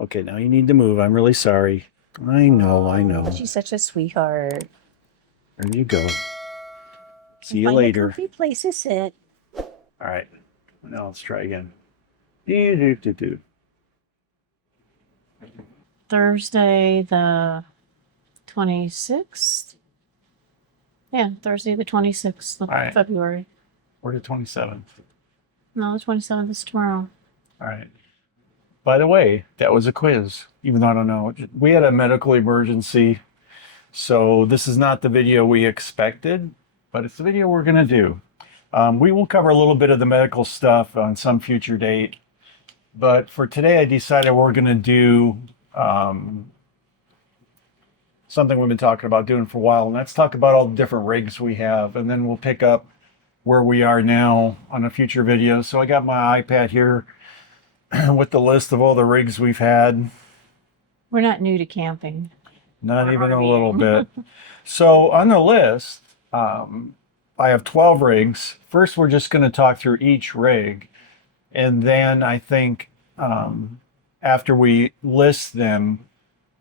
Okay, now you need to move. I'm really sorry. I know, I know. She's such a sweetheart. There you go. See you Find a later. comfy place to sit. All right. Now let's try again. Do. Thursday the 26th. Yeah, Thursday the 26th of All right. February. We're the 27th. No, the 27th is tomorrow. All right. By the way, that was a quiz, even though I don't know. We had a medical emergency, so this is not the video we expected, but it's the video we're going to do. We will cover a little bit of the medical stuff on some future date, but for today I decided we're going to do something we've been talking about doing for a while, and let's talk about all the different rigs we have, and then we'll pick up where we are now on a future video. So I got my iPad here with the list of all the rigs we've had. We're not new to camping. Not Or even a RVing. little bit. So on the list, I have 12 rigs. First, we're just going to talk through each rig. And then I think after we list them,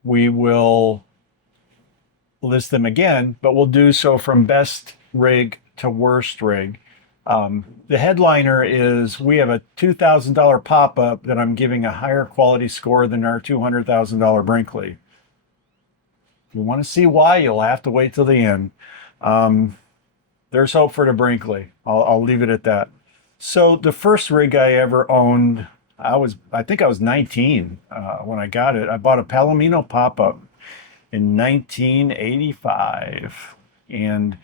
we will list them again, but we'll do so from best rig to worst rig. The headliner is we have a $2,000 pop-up that I'm giving a higher quality score than our $200,000 Brinkley. If you want to see why, you'll have to wait till the end. There's hope for the Brinkley. I'll leave it at that. So the first rig I ever owned, I think I was 19 when I got it. I bought a Palomino pop-up in 1985. And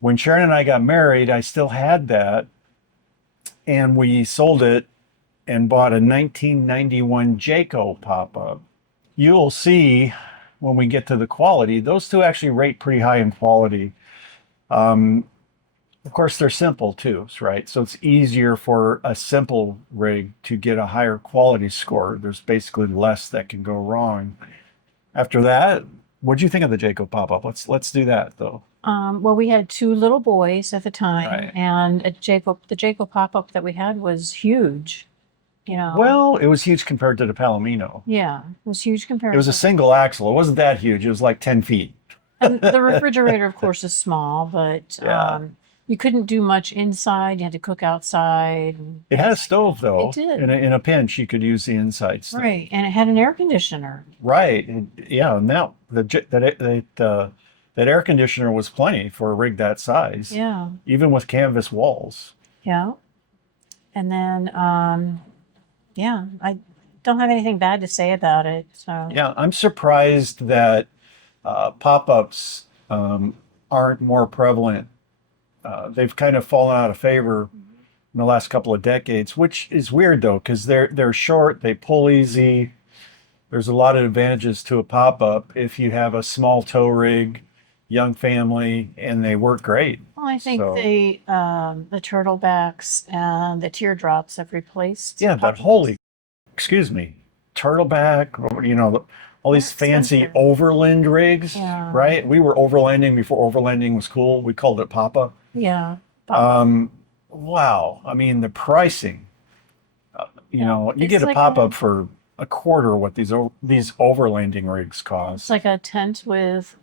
when Sharon and I got married, I still had that. And we sold it and bought a 1991 Jayco pop-up. You'll see when we get to the quality, those two actually rate pretty high in quality. Of course, they're simple too, right? So it's easier for a simple rig to get a higher quality score. There's basically less that can go wrong. After that, what do you think of the Jayco pop-up? Let's do that though. Well, we had two little boys at the time, Right. and the Jayco pop-up that we had was huge. Well, it was huge compared to the Palomino. Yeah, it was huge compared It was a single axle. It wasn't that huge. It was like 10 feet. And the refrigerator, of course, is small, but Yeah. you couldn't do much inside. You had to cook outside. It had a stove though. It did. In a pinch, you could use the inside stove. Right, and it had an air conditioner. Right. Yeah. Now that air conditioner was plenty for a rig that size. Yeah, Even with canvas walls. yeah. And then, yeah, I don't have anything bad to say about it. So Yeah, I'm surprised that pop-ups aren't more prevalent. They've kind of fallen out of favor in the last couple of decades, which is weird though, because they're short, they pull easy. There's a lot of advantages to a pop-up if you have a small tow rig, young family, and they work great. well, I think So- the turtlebacks and the teardrops have replaced. Yeah, but excuse me, turtleback, all these They're fancy expensive. overland rigs, Yeah. right? We were overlanding before overlanding was cool. We called it Papa. Yeah, Wow. I mean, the pricing, you it's get a like pop-up for a quarter what these overlanding rigs cost. it's like a tent with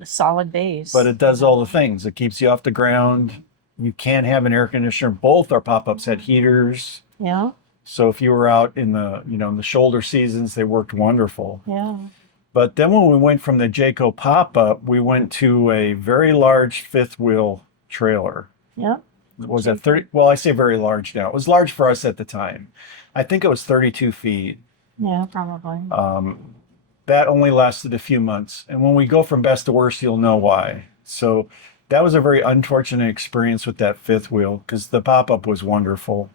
a solid base. But it does all the things. It keeps you off the ground. You can't have an air conditioner. Both our pop-ups had heaters. Yeah, So if you were out in the shoulder seasons, they worked wonderful. yeah. But then when we went from the Jayco pop-up, we went to a very large fifth wheel trailer. Yeah. Was that 30? Well, I say very large now. It was large for us at the time. I think it was 32 feet. Yeah, probably. That only lasted a few months. And when we go from best to worst, you'll know why. So that was a very unfortunate experience with that fifth wheel because the pop-up was wonderful.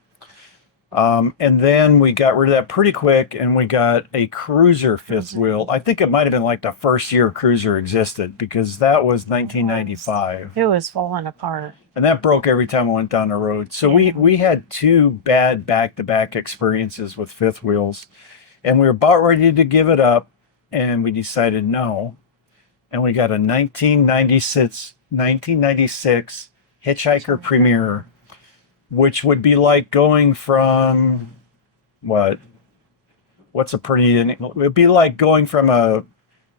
And then we got rid of that pretty quick and we got a cruiser fifth wheel. I think it might have been like the first year cruiser existed because that was 1995. It was falling apart. And that broke every time I went down the road. So we had two bad back-to-back experiences with fifth wheels. And we were about ready to give it up. And we decided no. And we got a 1996 Hitchhiker Premier, which would be like going from, what, what's a pretty, it'd be like going from a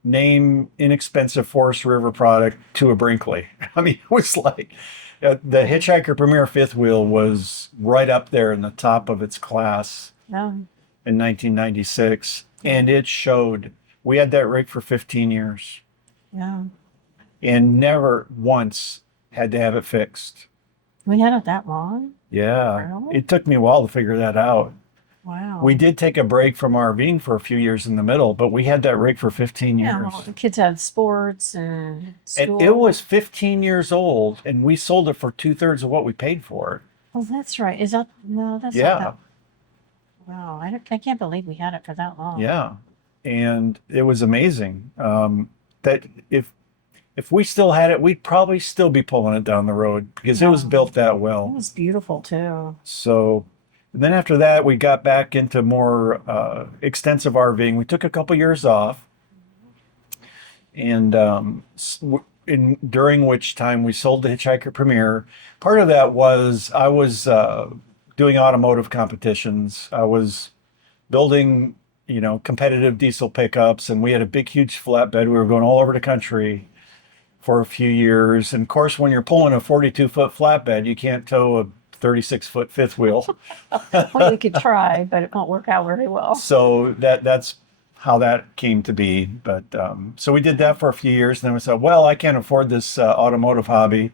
name inexpensive Forest River product to a Brinkley. I mean, it was like the Yeah. Hitchhiker Premier fifth wheel was right up there in the top of its class No. in 1996, Yeah. and it showed. We had that rig for 15 years Yeah. and never once had to have it fixed. We had it that long? Yeah, Really? it took me a while to figure that out. We Wow. did take a break from RVing for a few years in the middle, but we had that rig for 15 Yeah, well, years. the kids had sports and And it school. was 15 years old, and we sold it for two-thirds of what we paid for it. Oh, that's right. Is that, no, that's not Yeah, that. Wow. I can't believe we had it for that long. yeah. And it was amazing. That if we still had it, we'd probably still be pulling it down the road because it was Wow. built that It well. was beautiful too. So, and then after that, we got back into more extensive RVing. We took a couple years off, and during which time we sold the Hitchhiker Premier. Part of that was I was doing automotive competitions. I was building, competitive diesel pickups, and we had a big, huge flatbed. We were going all over the country for a few years. And of course, when you're pulling a 42-foot flatbed, you can't tow a 36-foot fifth wheel. Well, you could try, but it won't work out very well. So that's how that came to be. But so we did that for a few years, and then we said, well, I can't afford this automotive hobby.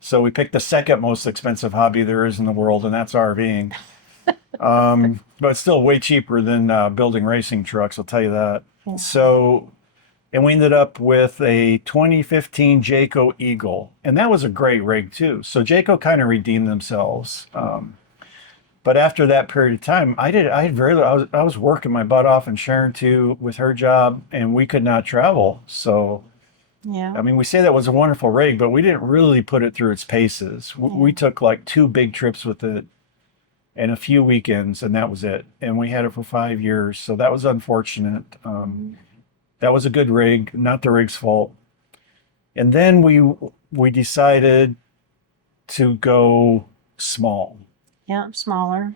So we picked the second most expensive hobby there is in the world, and that's RVing. But it's still way cheaper than building racing trucks, I'll tell you that. Yeah. So, and we ended up with a 2015 Jayco Eagle, and that was a great rig too. So Jayco kind of redeemed themselves. But after that period of time, I had very little, I was working my butt off, and Sharon too with her job, and we could not travel. So, Yeah. I mean, we say that was a wonderful rig, but we didn't really put it through its paces. We took like two big trips with it and a few weekends, and that was it. And we had it for 5 years, so that was unfortunate. That was a good rig, not the rig's fault. And then we decided to go small. Yeah, smaller.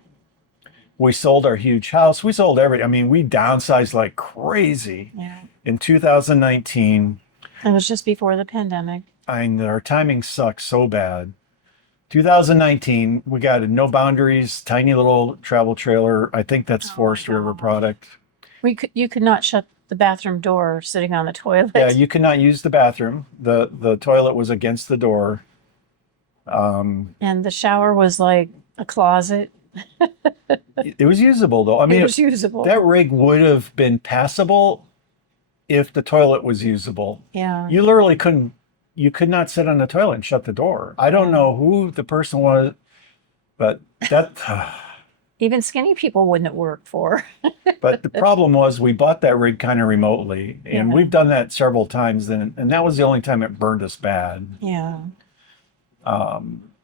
We sold our huge house. We sold everything. I mean, we downsized like crazy Yeah. in 2019. It was just before the pandemic. Our timing sucked so bad. 2019, we got a No Boundaries, tiny little travel trailer. I think that's Oh, Forest River gosh. product. You could not shut the bathroom door sitting on the toilet. Yeah, you could not use the bathroom. The toilet was against the door. And the shower was like a closet. It was usable though. I mean, It was usable. that rig would have been passable if the toilet was usable. Yeah. You literally couldn't. You could not sit on the toilet and shut the door. I don't know who the person was, but that. Even skinny people wouldn't it work for. But the problem was we bought that rig kind of remotely, and Yeah. we've done that several times. Then, and that was the only time it burned us bad, Yeah.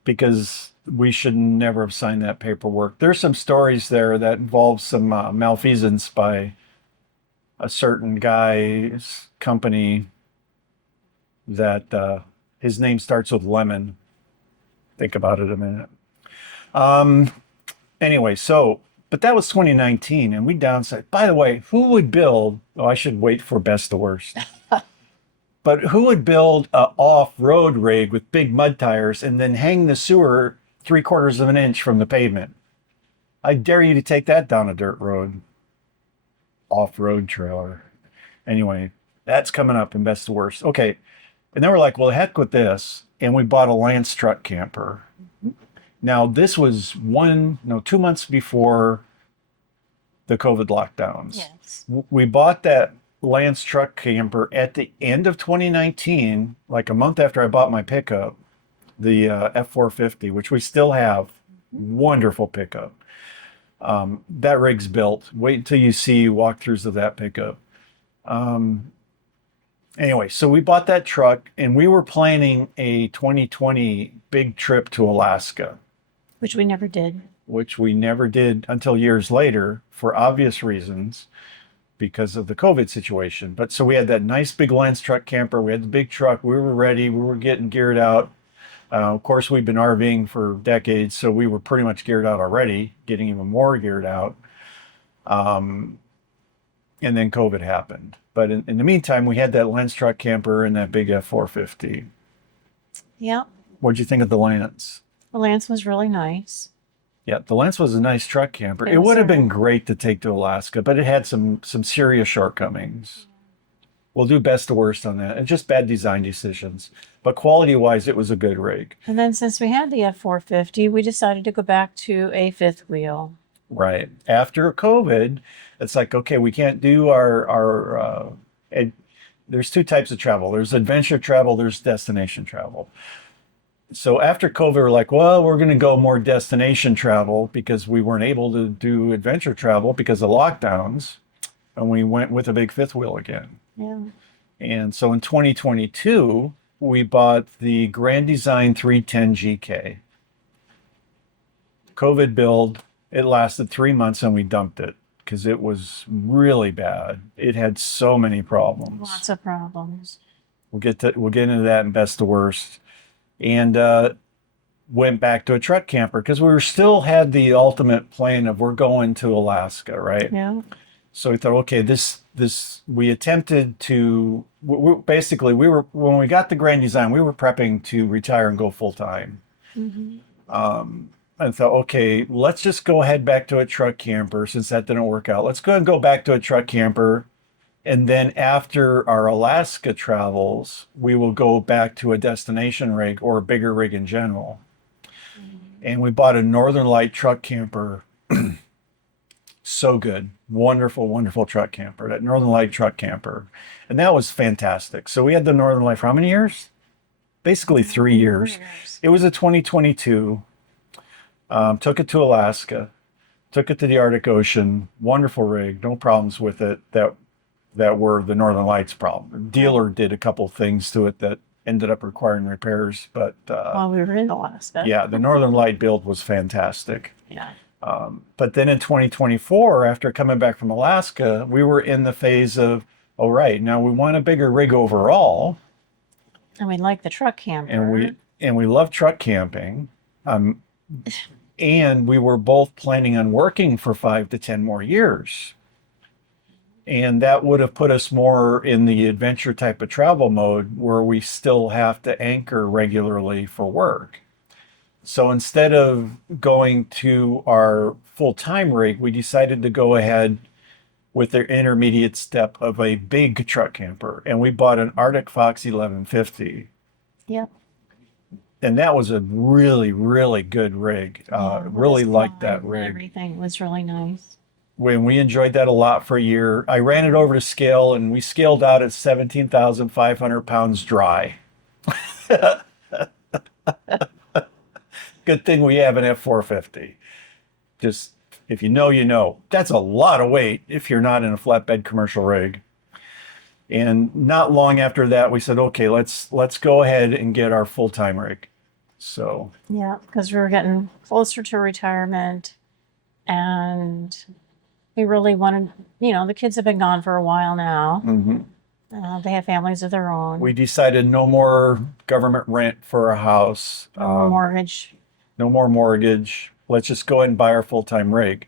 because we should never have signed that paperwork. There's some stories there that involve some malfeasance by a certain guy's company that his name starts with Lemon. Think about it a minute. Anyway, but that was 2019, and we downsized. By the way, who would build? Oh, I should wait for best to worst. But who would build a off-road rig with big mud tires and then hang the sewer 3/4 of an inch from the pavement? I dare you to take that down a dirt road. Off-road trailer. Anyway, that's coming up in best to worst. Okay. And then we're like, well, heck with this. And we bought a Lance truck camper. Now, this was 2 months before the COVID lockdowns. Yes. We bought that Lance truck camper at the end of 2019, like a month after I bought my pickup, the F450, which we still have. Wonderful pickup. That rig's built. Wait until you see walkthroughs of that pickup. Anyway, so we bought that truck, and we were planning a 2020 big trip to Alaska, Which we never did. which we never did until years later for obvious reasons because of the COVID situation. But so we had that nice big Lance truck camper. We had the big truck. We were ready. We were getting geared out. Of course, we've been RVing for decades, so we were pretty much geared out already, getting even more geared out. and then COVID happened. But in the meantime, we had that Lance truck camper and that big F450. Yeah. What'd you think of the Lance? The Lance was really nice. Yeah, the Lance was a nice truck camper. It It was would have a- been great to take to Alaska, but it had some serious shortcomings. We'll do best to worst on that. And just bad design decisions. But quality wise, it was a good rig. And then since we had the F450, we decided to go back to a fifth wheel. Right. After COVID, it's like, okay, we can't do there's two types of travel. There's adventure travel, there's destination travel. So after COVID, we're like, well, we're going to go more destination travel because we weren't able to do adventure travel because of lockdowns. And we went with a big fifth wheel again. Yeah. And so in 2022, we bought the Grand Design 310 GK. COVID build, it lasted 3 months and we dumped it because it was really bad. It had so many problems. Lots of problems. We'll get into that in best to worst. And went back to a truck camper because we were still had the ultimate plan of we're going to Alaska, right? Yeah. So we thought, okay, this we attempted to basically we were when we got the Grand Design, we were prepping to retire and go full time. Mm-hmm. And thought, okay, let's just go ahead back to a truck camper since that didn't work out. Let's go and go back to a truck camper. And then after our Alaska travels, we will go back to a destination rig or a bigger rig in general. And we bought a Northern Light truck camper. So good. Wonderful, wonderful truck camper. That Northern Light truck camper. And that was fantastic. So we had the Northern Light for how many years? Basically 3 years. It was a 2022. Took it to Alaska. Took it to the Arctic Ocean. Wonderful rig. No problems with it. That were the Northern Lights problem. The dealer did a couple things to it that ended up requiring repairs, but While we were in Alaska. yeah, the Northern Light build was fantastic. Yeah. But then in 2024, after coming back from Alaska, we were in the phase of, all right, now we want a bigger rig overall, And we like the truck camper. and we love truck camping, and we were both planning on working for 5 to 10 more years. And that would have put us more in the adventure type of travel mode where we still have to anchor regularly for work. So instead of going to our full-time rig, we decided to go ahead with the intermediate step of a big truck camper. And we bought an Arctic Fox 1150. Yep. And that was a really, really good rig. Really liked that rig. Everything was really nice. When we enjoyed that a lot for a year. I ran it over to scale and we scaled out at 17,500 pounds dry. Good thing we have an F450. Just, if you know, you know. That's a lot of weight if you're not in a flatbed commercial rig. And not long after that, we said, okay, let's go ahead and get our full-time rig. So, Yeah, because we were getting closer to retirement and we really wanted, the kids have been gone for a while now. They have families of their own. we decided no more government rent for a house. No more mortgage. No more mortgage. Let's just go ahead and buy our full-time rig.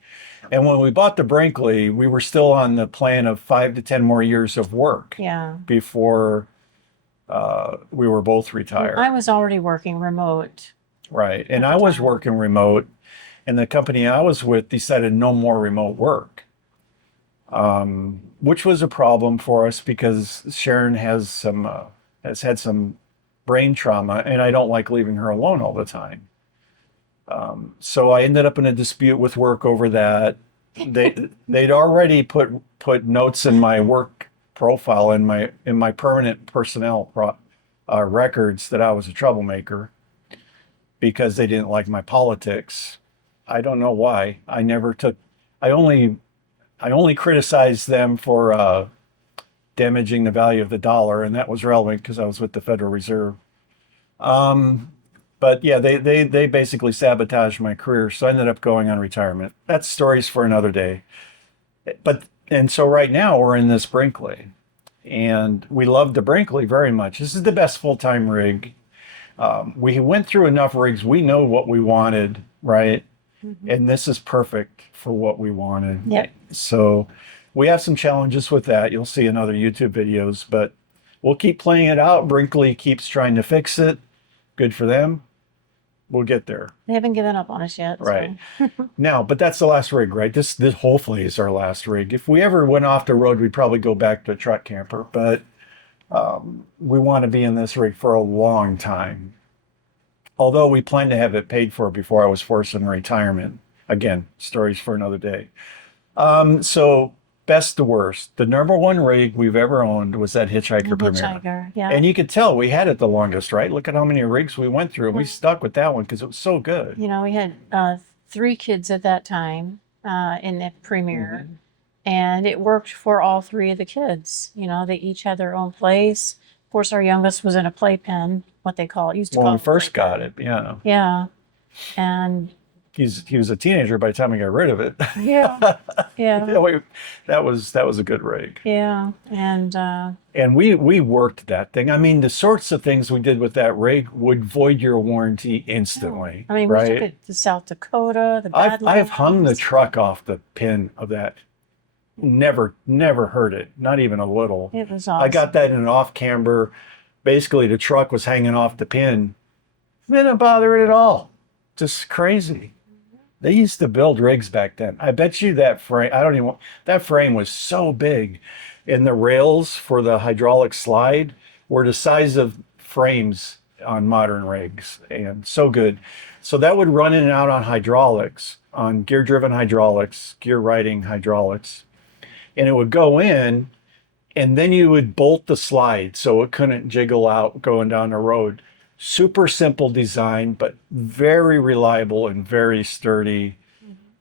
And when we bought the Brinkley, we were still on the plan of 5 to 10 more years of work Yeah. before we were both retired. I was already working remote. Right. And I was working remote, and the company I was with decided no more remote work, which was a problem for us because Sharon has had some brain trauma, and I don't like leaving her alone all the time. So I ended up in a dispute with work over that. They'd already put notes in my work profile in my permanent personnel records that I was a troublemaker because they didn't like my politics. I don't know why. I only criticized them for damaging the value of the dollar, and that was relevant because I was with the Federal Reserve. But yeah, they basically sabotaged my career, so I ended up going on retirement. That's stories for another day. And so right now we're in this Brinkley, and we love the Brinkley very much. This is the best full-time rig. We went through enough rigs. We know what we wanted, right? And this is perfect for what we wanted. Yep. So we have some challenges with that. You'll see in other YouTube videos, but we'll keep playing it out. Brinkley keeps trying to fix it. Good for them. We'll get there. They haven't given up on us yet. Right. So. Now, but that's the last rig, right? This hopefully is our last rig. If we ever went off the road, we'd probably go back to a truck camper, but we want to be in this rig for a long time. Although we plan to have it paid for before I was forced into retirement. Again, stories for another day. So best to worst, the number one rig we've ever owned was that Hitchhiker Premier. Hitchhiker, yeah. And you could tell we had it the longest, right? Look at how many rigs we went through. We stuck with that one because it was so good. You know, we had 3 kids at that time in the Premier, and it worked for all 3 of the kids. You know, they each had their own place. Of course, our youngest was in a playpen, what they call it. Used to When call we it first playpen. got it, yeah. Yeah, and He was a teenager by the time we got rid of it. yeah, Yeah, yeah, that was a good rig. yeah, and And we worked that thing. I mean, the sorts of things we did with that rig would void your warranty instantly. I mean, we right? took it to South Dakota, the I've hung the Badlands. truck off the pin of that. Never hurt it, not even a little. It was I awesome. got that in an off camber. Basically, the truck was hanging off the pin. Didn't bother it at all. Just crazy. They used to build rigs back then. I bet you that frame, I don't even, that frame was so big. And the rails for the hydraulic slide were the size of frames on modern rigs and so good. So that would run in and out on hydraulics, on gear driven hydraulics, gear riding hydraulics. And it would go in and then you would bolt the slide so it couldn't jiggle out going down the road. Super simple design, but very reliable and very sturdy.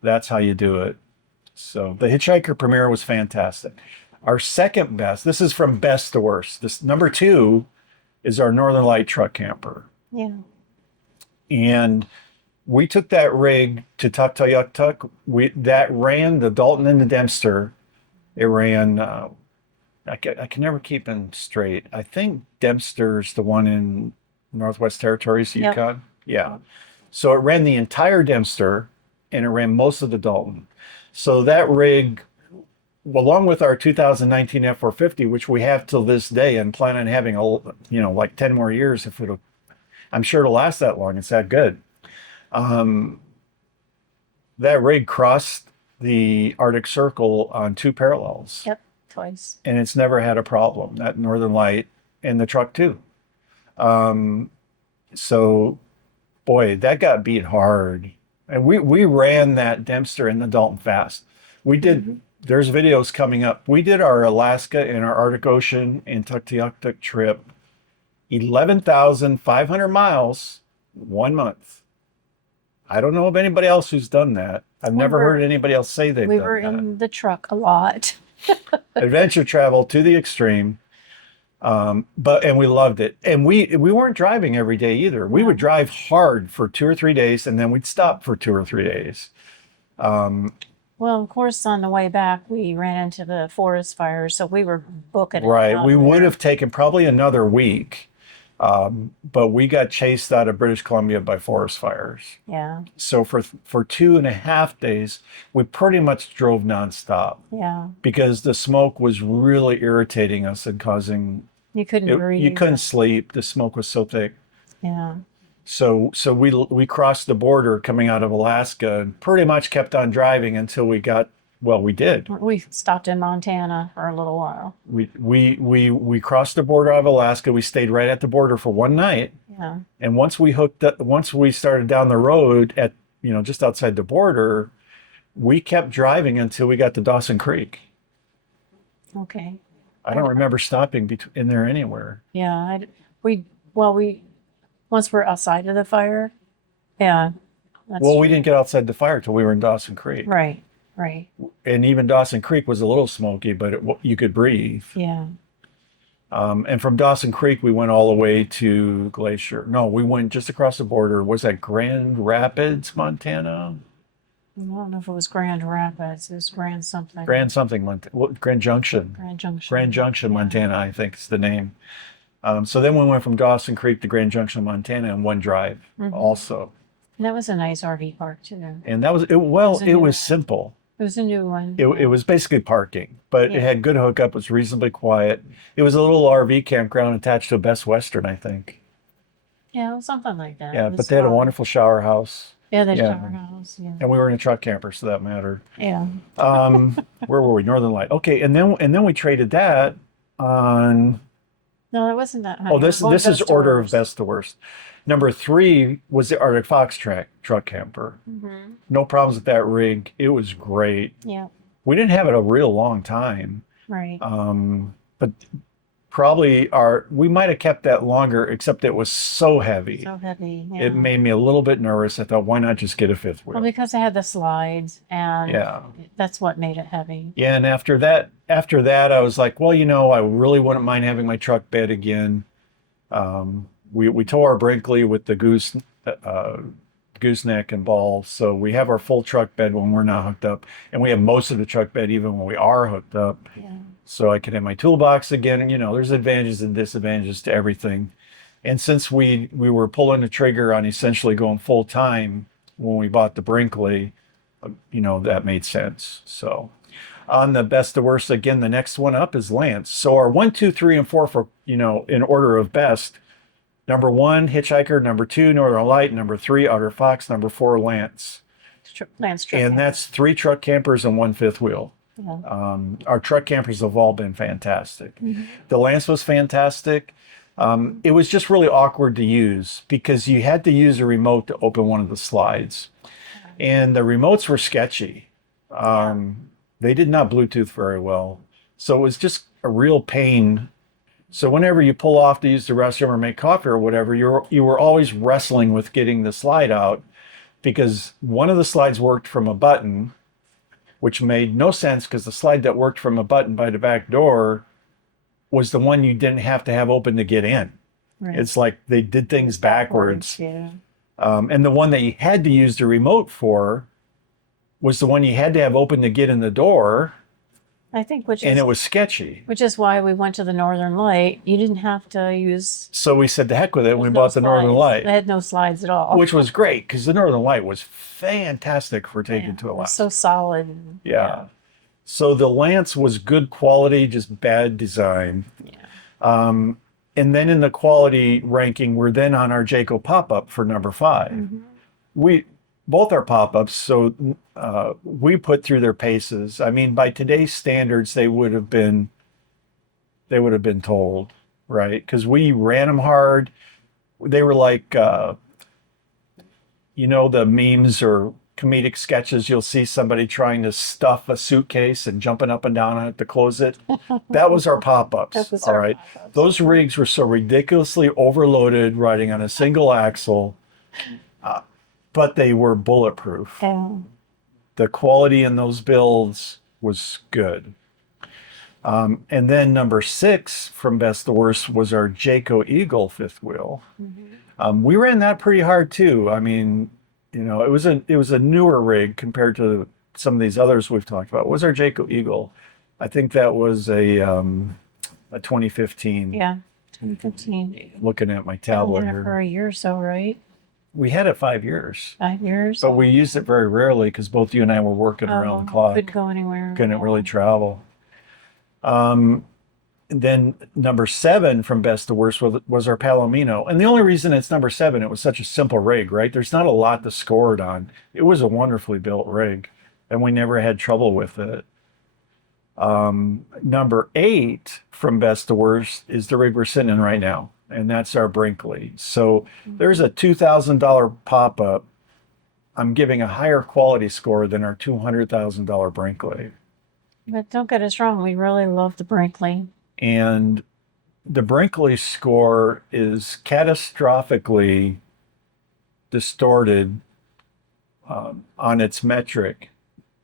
That's how you do it. So the Hitchhiker Premier was fantastic. Our second best, this is from best to worst. This number 2 is our Northern Light truck camper. Yeah. And we took that rig to Tuktoyaktuk. That ran the Dalton and the Dempster. It ran, I can never keep them straight. I think Dempster's the one in Northwest Territories, Yep. Yukon. Yeah. So it ran the entire Dempster and it ran most of the Dalton. So that rig, along with our 2019 F450, which we have till this day and plan on having like 10 more years if I'm sure it'll last that long. It's that good. That rig crossed the Arctic Circle on 2 parallels. Yep. Twice. And it's never had a problem. That Northern Light and the truck too. So boy, that got beat hard. And we ran that Dempster and the Dalton fast. We did, there's videos coming up. We did our Alaska and our Arctic Ocean and Tuktoyaktuk trip, 11,500 miles, 1 month. I don't know of anybody else who's done that. I've never heard anybody else say they've We done were that. in the truck a lot. Adventure travel to the extreme. And we loved it. And we weren't driving every day either. We would drive hard for 2 or 3 days and then we'd stop for 2 or 3 days. Well, of course, on the way back, we ran into the forest fires, so we were booking it Right. out We would there. have taken probably another week. But we got chased out of British Columbia by forest fires. Yeah, So for 2.5 days, we pretty much drove nonstop yeah. because the smoke was really irritating us and causing You couldn't breathe. you couldn't sleep. The smoke was so thick. Yeah. So we crossed the border coming out of Alaska and pretty much kept on driving until we did. We stopped in Montana for a little while. We crossed the border out of Alaska. We stayed right at the border for one night. Yeah. And once we started down the road at, just outside the border, we kept driving until we got to Dawson Creek. Okay. I don't remember stopping in there anywhere. Yeah. Once we're outside of the fire. Yeah. That's Well, we didn't get outside the fire till we were in Dawson Creek. right. Right. And even Dawson Creek was a little smoky, but you could breathe. Yeah. And from Dawson Creek, we went all the way to Glacier. No, we went just across the border. Was that Grand Rapids, Montana? I don't know if it was Grand Rapids. It was Grand something. Grand something, Grand Junction. Grand Junction. Grand Junction, Yeah. Montana, I think is the name. So then we went from Dawson Creek to Grand Junction, Montana in one drive also. And that was a nice RV park too. And that was, it a new was one. simple. It was a new one. It was basically parking, but it Yeah. had good hookup, was reasonably quiet. It was a little RV campground attached to a Best Western, I think. Yeah, it was something like that. Yeah, It but was they had a fun. wonderful shower house. Yeah, the Yeah. shower house. Yeah. And we were in a truck camper, so that mattered. Yeah. Where were we? Northern Light. Okay, and then we traded that on. No, it wasn't that high. Oh, We're this going this is best to order of worst. best to worst. Number three was the Arctic Fox truck camper. Hmm. No problems with that rig. It was great. Yeah. We didn't have it a real long time, Right. but probably we might have kept that longer, except it was so heavy. So heavy. It Yeah. made me a little bit nervous. I thought, why not just get a fifth Well, wheel? because it had the slides, and Yeah. that's what made it heavy. Yeah, and after that, I was like, well, I really wouldn't mind having my truck bed again. We tow our Brinkley with the uh, gooseneck and ball, so we have our full truck bed when we're not hooked up, and we have most of the truck bed even when we are hooked up. Yeah. So I can have my toolbox again. And there's advantages and disadvantages to everything. And since we were pulling the trigger on essentially going full time when we bought the Brinkley, that made sense. So on the best to worst, again, the next one up is Lance. So our 1, 2, 3, and 4 for, in order of best. Number 1, Hitchhiker. Number 2, Northern Light. Number 3, Otter Fox. Number 4, Lance. Lance truck. And that's 3 truck campers and 1 fifth wheel. Yeah. Our truck campers have all been fantastic. Mhm. The Lance was fantastic. It was just really awkward to use because you had to use a remote to open one of the slides. And the remotes were sketchy. They did not Bluetooth very well. So it was just a real pain. So whenever you pull off to use the restroom or make coffee or whatever, you were always wrestling with getting the slide out because one of the slides worked from a button, which made no sense because the slide that worked from a button by the back door was the one you didn't have to have open to get in. Right. It's like they did things backwards. Yeah. And the one that you had to use the remote for was the one you had to have open to get in the door, I think and it was sketchy. which is why we went to the Northern Light. You didn't have to use. So we said, the heck with it, and we There's bought the Northern slides. Light, They had no slides at all. which was great because the Northern Light was fantastic for Yeah, taking to it a was lap. so solid. Yeah. So the Lance was good quality, just bad design. Yeah. And then in the quality ranking, we're then on our Jayco pop-up for number 5. Mhm. We both our pop-ups, so we put through their paces. I mean, by today's standards, they would have been told, right? Because we ran them hard. They were like, the memes or comedic sketches. You'll see somebody trying to stuff a suitcase and jumping up and down on it to close it. That was our pop-ups. That was All our right. pop-ups. Those rigs were so ridiculously overloaded, riding on a single axle, but they were bulletproof. Yeah. The quality in those builds was good. And then number 6 from best to worst was our Jayco Eagle fifth wheel. Mhm. We ran that pretty hard too. I mean, it was a newer rig compared to some of these others we've talked about. What was our Jayco Eagle? I think that was a 2015. Yeah. 2015. Looking at my Had tablet it for here, a year or so, right? we had it 5 years, 5 years. but we used it very rarely because both you and I were working around the clock. Couldn't go anywhere. Couldn't really travel. Then number 7 from best to worst was our Palomino. And the only reason it's number 7, it was such a simple rig, right? There's not a lot to score it on. It was a wonderfully built rig, and we never had trouble with it. Number 8 from best to worst is the rig we're sitting in right now, and that's our Brinkley. So there's a $2,000 pop-up. I'm giving a higher quality score than our $200,000 Brinkley. But don't get us wrong, we really love the Brinkley. And the Brinkley score is catastrophically distorted on its metric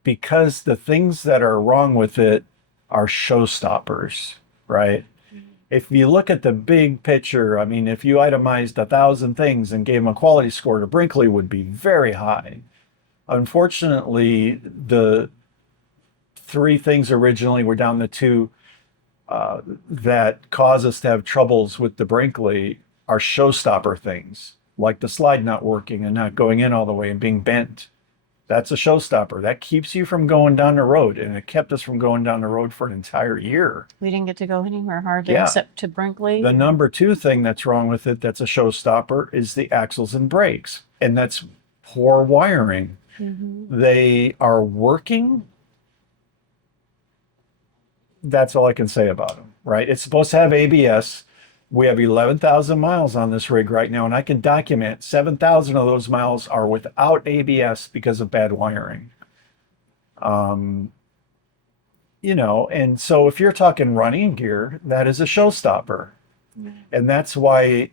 because the things that are wrong with it are showstoppers, right? If you look at the big picture, I mean, if you itemized 1,000 things and gave them a quality score, the Brinkley would be very high. Unfortunately, the 3 things originally were down to 2 that cause us to have troubles with the Brinkley are showstopper things, like the slide not working and not going in all the way and being bent. That's a showstopper. That keeps you from going down the road, and it kept us from going down the road for an entire year. We didn't get to go anywhere hardly Yeah. except to Brinkley. The number two thing that's wrong with it that's a showstopper is the axles and brakes, and that's poor wiring. They are working. That's all I can say about them, right? It's supposed to have ABS. We have 11,000 miles on this rig right now, and I can document 7,000 of those miles are without ABS because of bad wiring. You know, and so if you're talking running gear, that is a showstopper. And that's why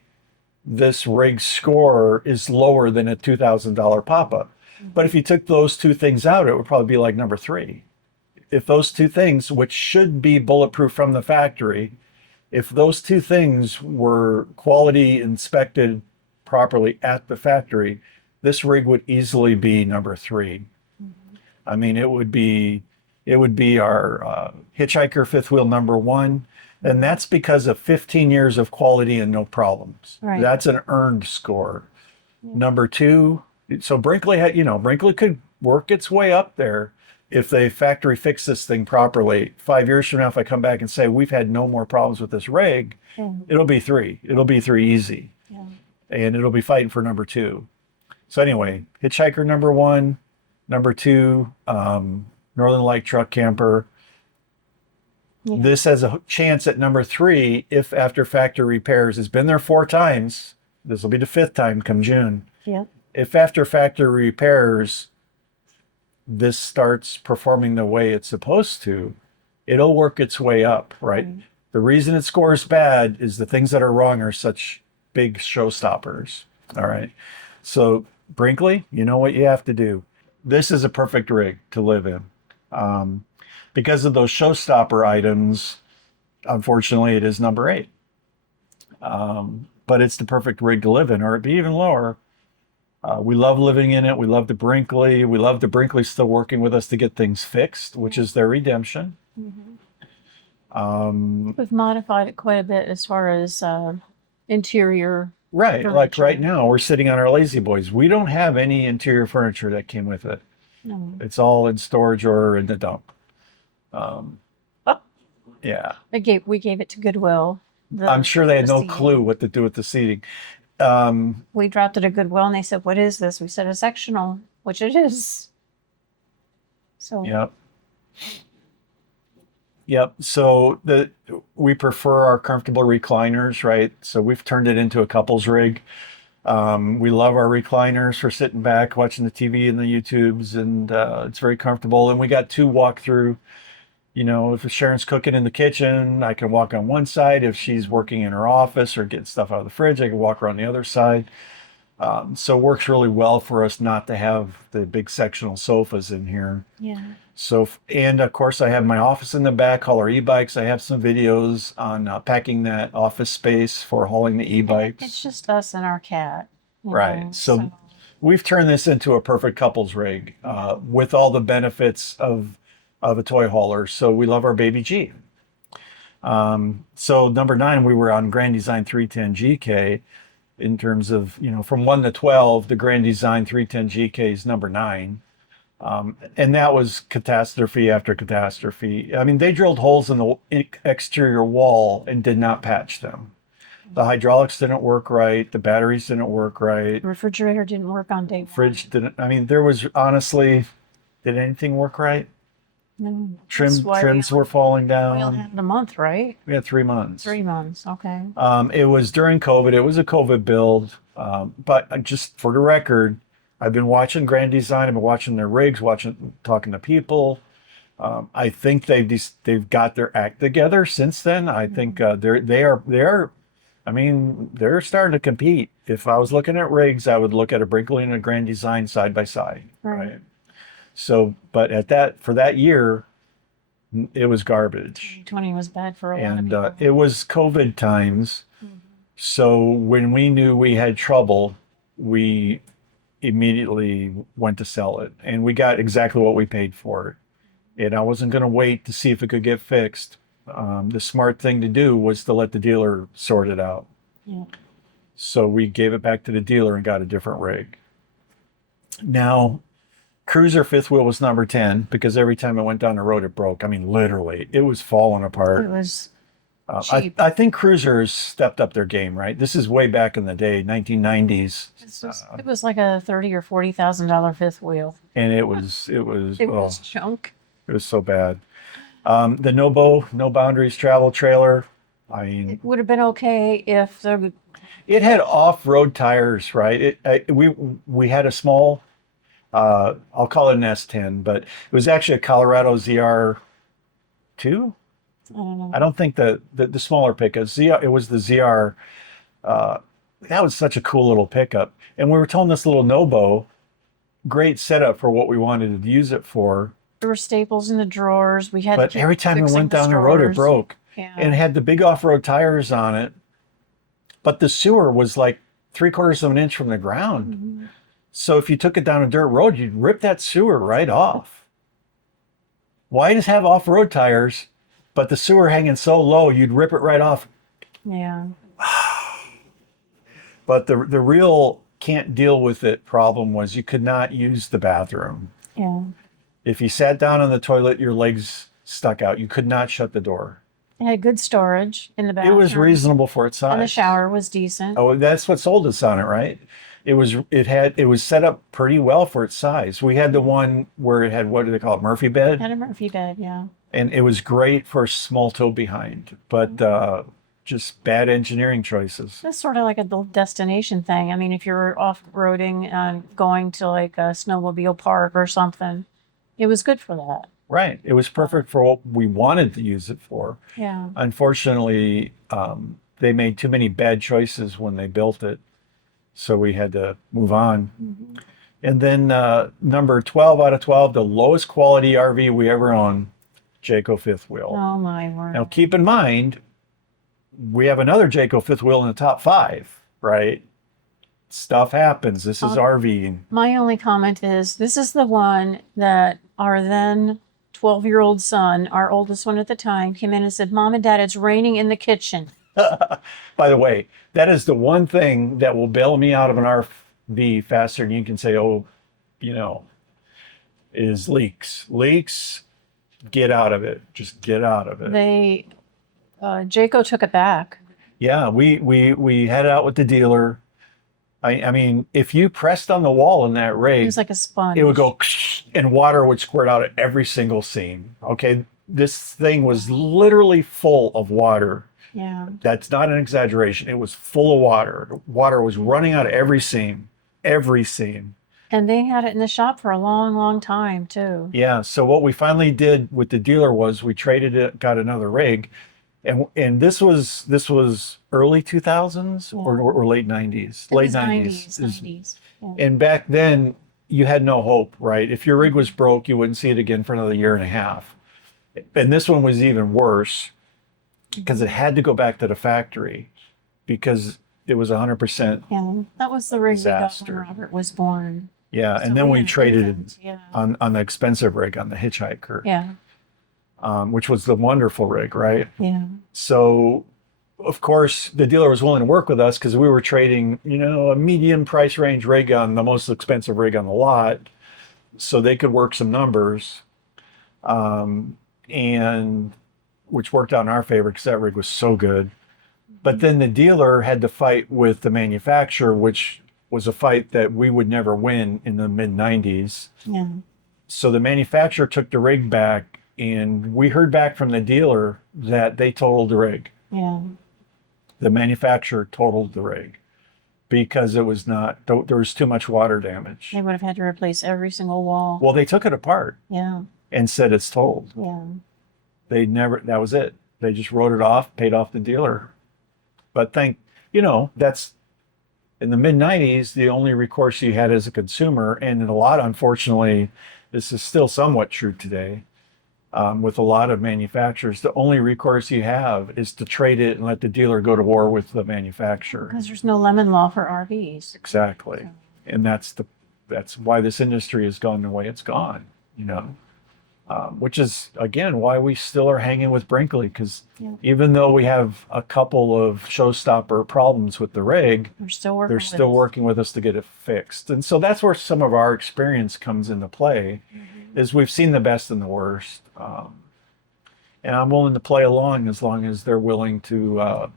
this rig score is lower than a $2,000 pop-up. But if you took those two things out, it would probably be like number three. If those two things, which should be bulletproof from the factory, if those two things were quality inspected properly at the factory, this rig would easily be number three. I mean, it would be our hitchhiker fifth wheel number one, and that's because of 15 years of quality and no problems. Right. That's an earned score. Number two, so Brinkley had, Brinkley could work its way up there if they factory fix this thing properly. 5 years from now, if I come back and say we've had no more problems with this rig, it'll be three. It'll be three easy, and it'll be fighting for number two. So anyway, hitchhiker number one, number two, Northern Light truck camper. This has a chance at number three if after factory repairs. It's been there 4 times. This will be the 5th time come June. If after factory repairs this starts performing the way it's supposed to, it'll work its way up, right? The reason it scores bad is the things that are wrong are such big showstoppers. All right. So Brinkley, you know what you have to do. This is a perfect rig to live in. Because of those showstopper items, unfortunately, it is number 8. But it's the perfect rig to live in, or it'd be even lower. We love living in it. We love the Brinkley. We love the Brinkley still working with us to get things fixed, which is their redemption. We've modified it quite a bit as far as interior. Right. furniture. Like right now, we're sitting on our Lazy Boys. We don't have any interior furniture that came with it. No. It's all in storage or in the dump. Yeah. We gave it to Goodwill. I'm sure they had the no seating. clue what to do with the seating. We dropped it at Goodwill and they said, "What is this?" We said, "A sectional," which it is. So Yep. Yep. So we prefer our comfortable recliners, right? So we've turned it into a couples rig. We love our recliners for sitting back, watching the TV and the YouTubes, and it's very comfortable. And we got 2 walk-through. If Sharon's cooking in the kitchen, I can walk on one side. If she's working in her office or getting stuff out of the fridge, I can walk around the other side. So it works really well for us not to have the big sectional sofas in here. So, and of course, I have my office in the back, haul our e-bikes. I have some videos on packing that office space for hauling the e-bikes. it's just us and our cat. Right. So we've turned this into a perfect couples rig with all the benefits of a toy hauler. So we love our baby G. So number 9, we were on Grand Design 310 GK in terms of, from 1 to 12, the Grand Design 310 GK is number 9. And that was catastrophe after catastrophe. I mean, they drilled holes in the exterior wall and did not patch them. The hydraulics didn't work right. The batteries didn't work right. The refrigerator didn't work on day 1. Fridge didn't. I mean, there was honestly, did anything work right? No, that's why Trims were falling we only down. had it a month, right? We had 3 months. 3 months. Okay. It was during COVID. It was a COVID build. But just for the record, I've been watching Grand Design. I've been watching their rigs, talking to people. I think they've got their act together since then. I think they're. I mean, they're starting to compete. If I was looking at rigs, I would look at a Brinkley and a Grand Design side by side. Right. So, but for that year, it was garbage. 2020 was bad for a lot of And people. it was COVID times. So when we knew we had trouble, we immediately went to sell it. And we got exactly what we paid for it. And I wasn't going to wait to see if it could get fixed. The smart thing to do was to let the dealer sort it out. So we gave it back to the dealer and got a different rig. Now, Cruiser fifth wheel was number 10 because every time it went down the road, it broke. I mean, literally, it was falling It apart. was I, cheap. I think Cruisers stepped up their game, right? This is way back in the day, 1990s, It was like a $30,000 or $40,000 fifth wheel. and it was It oh, was junk. it was so bad. The No Boundaries travel trailer. I mean, It would have been okay if the it had off-road tires, right? We had a small, I'll call it an S10, but it was actually a Colorado ZR2. I don't I know. don't think the smaller pickup. It was the ZR. Uh, that was such a cool little pickup. And we were telling this little Nobo, great setup for what we wanted to use it for. There were staples in the drawers. We had to But keep every time it fixing went down the road, it drawers. broke. Yeah. And it had the big off-road tires on it. But the sewer was like 3/4 of an inch from the ground. Mhm. So if you took it down a dirt road, you'd rip that sewer right off. Why just have off-road tires, but the sewer hanging so low, you'd rip it right off? Yeah. But the real can't deal with it problem was you could not use the bathroom. Yeah. If you sat down on the toilet, your legs stuck out. You could not shut the door. It had good storage in the It bathroom. was reasonable for its size. And the shower was decent. Oh, that's what sold us on it, right? It was set up pretty well for its size. We had the one where it had, what do they call it, Murphy bed, Had a Murphy bed, yeah. and it was great for a small tow behind, but just bad engineering choices. It's sort of like a little destination thing. I mean, if you're off-roading and going to like a snowmobile park or something, it was good for that. Right. It was perfect for what we wanted to use it for. Yeah. Unfortunately, they made too many bad choices when they built it, so we had to move on. Mhm. And then number 12 out of 12, the lowest quality RV we ever owned, Jayco fifth wheel. Oh my word. Now keep in mind, we have another Jayco fifth wheel in the top 5, right? Stuff happens. This is RVing. My only comment is this is the one that our then 12-year-old son, our oldest one at the time, came in and said, Mom and Dad, it's raining in the kitchen. By the way, that is the one thing that will bail me out of an RV faster than you can say, oh, is leaks. Leaks, get out of it. Just get out of it. Jayco took it back. Yeah, we had it out with the dealer. I mean, if you pressed on the wall in that It rig, was like a sponge. it would go and water would squirt out at every single seam. Okay, this thing was literally full of water. Yeah. That's not an exaggeration. It was full of water. Water was running out of every seam, every seam. And they had it in the shop for a long, long time too. Yeah. So what we finally did with the dealer was we traded it, got another rig, and this was early 2000s or late 90s. It Late was 90s. Is- 90s. Yeah. And back then you had no hope, right? If your rig was broke, you wouldn't see it again for another year and a half. And this one was even worse because it had to go back to the factory because it was 100%. Yeah, that was the rig we got Disaster. when Robert was born. Yeah. So And then we had traded it infants, Yeah. on the expensive rig, on the hitchhiker, Yeah. which was the wonderful rig, right? Yeah. So, of course, the dealer was willing to work with us because we were trading, a medium price range rig on the most expensive rig on the lot, so they could work some numbers, and which worked out in our favor because that rig was so good. But then the dealer had to fight with the manufacturer, which was a fight that we would never win in the mid 90s. Yeah. So the manufacturer took the rig back, and we heard back from the dealer that they totaled the rig. Yeah. The manufacturer totaled the rig because it was not, there was too much water damage. They would have had to replace every single wall. Well, they took it apart Yeah. and said it's totaled. Yeah. That was it. They just wrote it off, paid off the dealer. But that's in the mid 90s, the only recourse you had as a consumer, and in a lot, unfortunately, this is still somewhat true today. With a lot of manufacturers, the only recourse you have is to trade it and let the dealer go to war with the manufacturer. Because there's no lemon law for RVs. Exactly. And that's why this industry has gone the way it's gone, which is again why we still are hanging with Brinkley, because Yeah. even though we have a couple of showstopper problems with the rig, We're still working they're with still us. working with us to get it fixed. And so that's where some of our experience comes into play, is we've seen the best and the worst. And I'm willing to play along as long as they're willing to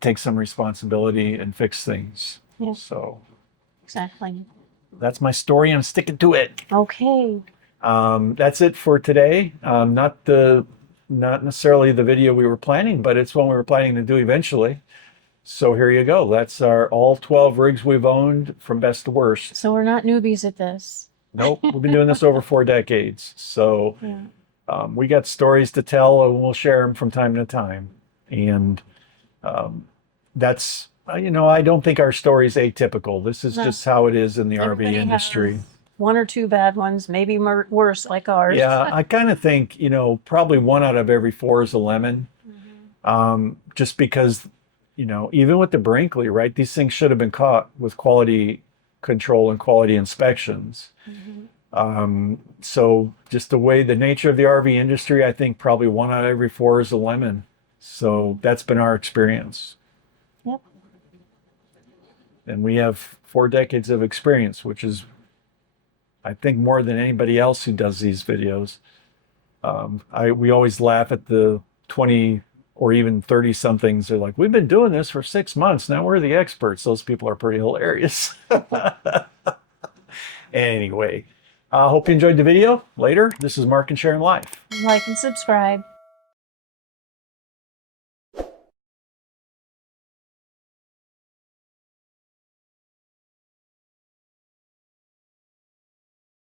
take some responsibility and fix things. Yeah. So Exactly. that's my story. I'm sticking to it. Okay. That's it for today. Not necessarily the video we were planning, but it's one we were planning to do eventually. So here you go. That's our all 12 rigs we've owned from best to worst. So we're not newbies at this. Nope, we've been doing this over 4 decades. So Yeah. we got stories to tell, and we'll share them from time to time. And that's, I don't think our story is atypical. This is No. just how it is in the Everybody RV industry. has one or two bad ones, maybe worse like ours. Yeah, I kind of think, probably 1 out of every 4 is a lemon. Just because, even with the Brinkley, right, these things should have been caught with quality control and quality inspections. So just the nature of the RV industry, I think probably 1 out of every 4 is a lemon. So that's been our experience. Yep. And we have 4 decades of experience, which is, I think, more than anybody else who does these videos. We always laugh at the 20 or even 30 somethings. They're like, we've been doing this for 6 months. Now we're the experts. Those people are pretty hilarious. Anyway, I hope you enjoyed the video. Later, this is Mark and Sharon Life. Like and subscribe.